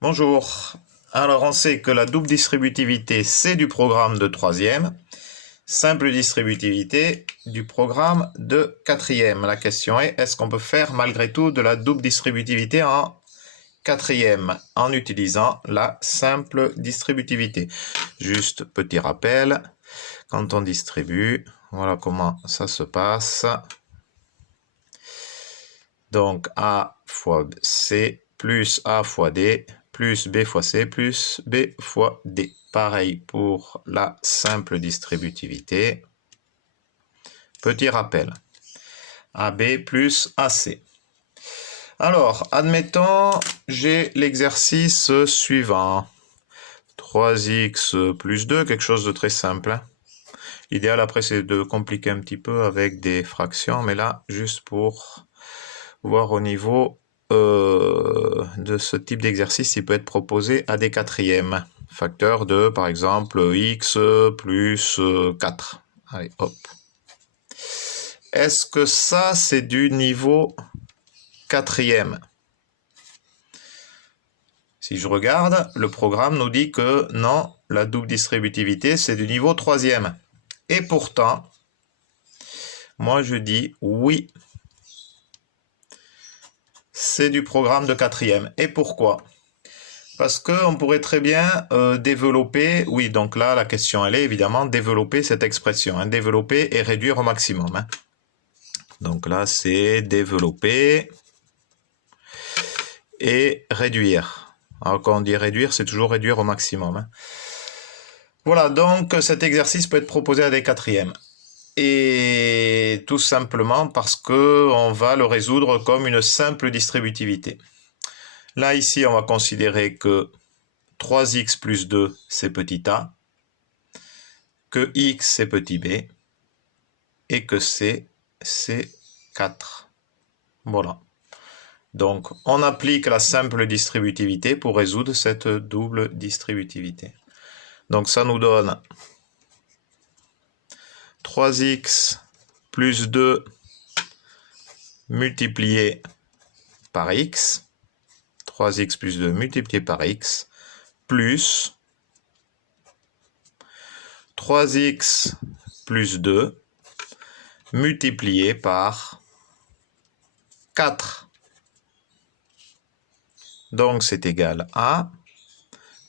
Bonjour. Alors on sait que la double distributivité c'est du programme de troisième, simple distributivité du programme de quatrième. La question est, est-ce qu'on peut faire malgré tout de la double distributivité en quatrième en utilisant la simple distributivité? Juste petit rappel, quand on distribue, voilà comment ça se passe. Donc A fois C plus A fois D plus B fois C plus B fois D. Pareil pour la simple distributivité. Petit rappel. AB plus AC. Alors, admettons, j'ai l'exercice suivant. 3x plus 2, quelque chose de très simple. L'idéal après c'est de compliquer un petit peu avec des fractions, mais là, juste pour voir au niveau de ce type d'exercice, il peut être proposé à des quatrièmes. Facteur de, par exemple, x plus 4. Allez, hop. Est-ce que ça, c'est du niveau quatrième? Si je regarde, le programme nous dit que non, la double distributivité, c'est du niveau troisième. Et pourtant, moi je dis oui, c'est du programme de quatrième. Et pourquoi? Parce qu'on pourrait très bien développer, oui, donc là, la question, elle est évidemment développer cette expression, hein, développer et réduire au maximum. Hein. Donc là, c'est développer et réduire. Alors quand on dit réduire, c'est toujours réduire au maximum. Hein. Voilà, donc cet exercice peut être proposé à des quatrièmes. Et tout simplement parce qu'on va le résoudre comme une simple distributivité. Là, ici, on va considérer que 3x plus 2, c'est petit a, que x, c'est petit b, et que c, c'est 4. Voilà. Donc, on applique la simple distributivité pour résoudre cette double distributivité. Donc, ça nous donne 3x plus 2 multiplié par x, 3x plus 2 multiplié par x, plus 3x plus 2 multiplié par 4. Donc c'est égal à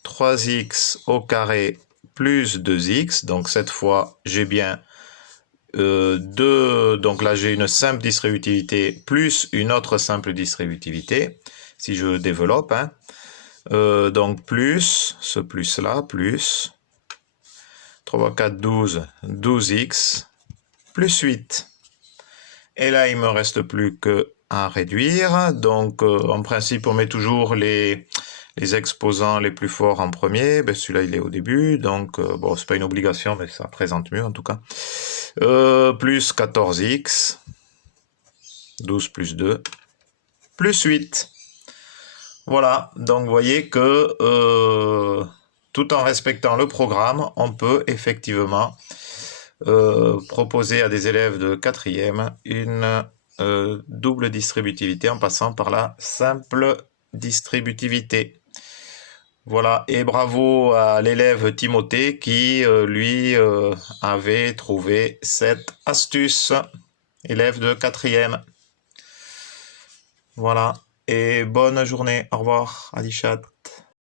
3x au carré plus 2x. Donc cette fois, j'ai bien 2. Donc là, j'ai une simple distributivité plus une autre simple distributivité. Si je développe, hein. Donc plus, ce plus-là, plus 3, 4, 12, 12x, plus 8. Et là, il ne me reste plus qu'à réduire. Donc, en principe, on met toujours les exposants les plus forts en premier. Ben, celui-là, il est au début. Donc, bon, c'est pas une obligation, mais ça présente mieux en tout cas. Plus 14x, 12 plus 2, plus 8. Voilà, donc vous voyez que tout en respectant le programme, on peut effectivement proposer à des élèves de quatrième une double distributivité en passant par la simple distributivité. Voilà, et bravo à l'élève Timothée qui, lui, avait trouvé cette astuce, élève de quatrième. Voilà, et bonne journée, au revoir, Adichat.